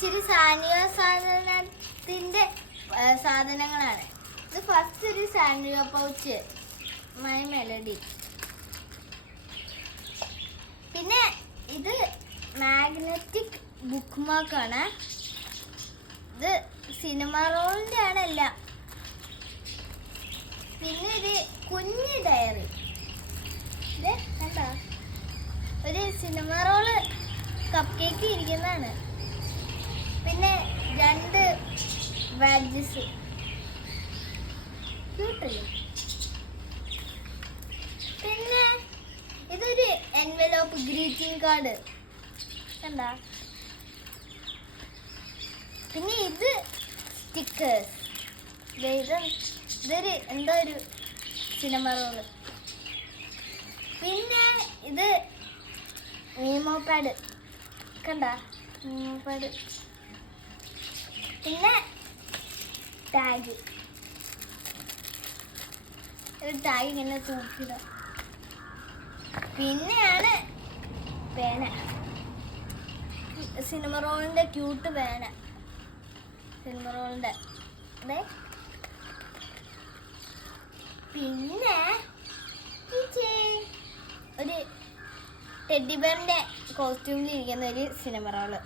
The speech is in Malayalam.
ഇച്ചിരി സാധനത്തിന്റെ സാധനങ്ങളാണ്. ഇത് ഫസ്റ്റ് ഒരു സാൻഡ്രിയോ പൗച്ച്, മൈ മെലഡി. പിന്നെ ഇത് മാഗ്നറ്റിക് ബുക്ക് മാർക്കാണ്. ഇത് സിനിമ റോളിന്റെ ആണ് എല്ലാം. പിന്നെ ഒരു കുഞ്ഞ് ഡയറി, ഇത് കണ്ടോ, ഒരു സിനിമ റോള് കപ്പ് കേക്ക് ഇരിക്കുന്നതാണ്. പിന്നെ 2 ബാഡ്ജസ്, പിന്നെ ഇതൊരു എൻവെലോപ്പ് ഗ്രീറ്റിംഗ് കാർഡ് കണ്ടാ. പിന്നെ ഇത് സ്റ്റിക്കേഴ്സ്. ഇതൊരു എന്തോ ഒരു സിനിമ റോള്. പിന്നെ ഇത് മീമോ പാഡ് കണ്ടാ, മീമോ പാഡ്. പിന്നെ ടാഗ്, ഒരു ടാഗ് ഇങ്ങനെ തൂക്കിട. പിന്നെയാണ് പേന, സിനിമ റോളിന്റെ ക്യൂട്ട് പേന, സിനിമ റോളിന്റെ. പിന്നെ ഒരു ടെഡി ബെയറിന്റെ കോസ്റ്റ്യൂമിൽ ഇരിക്കുന്ന ഒരു സിനിമ റോള്.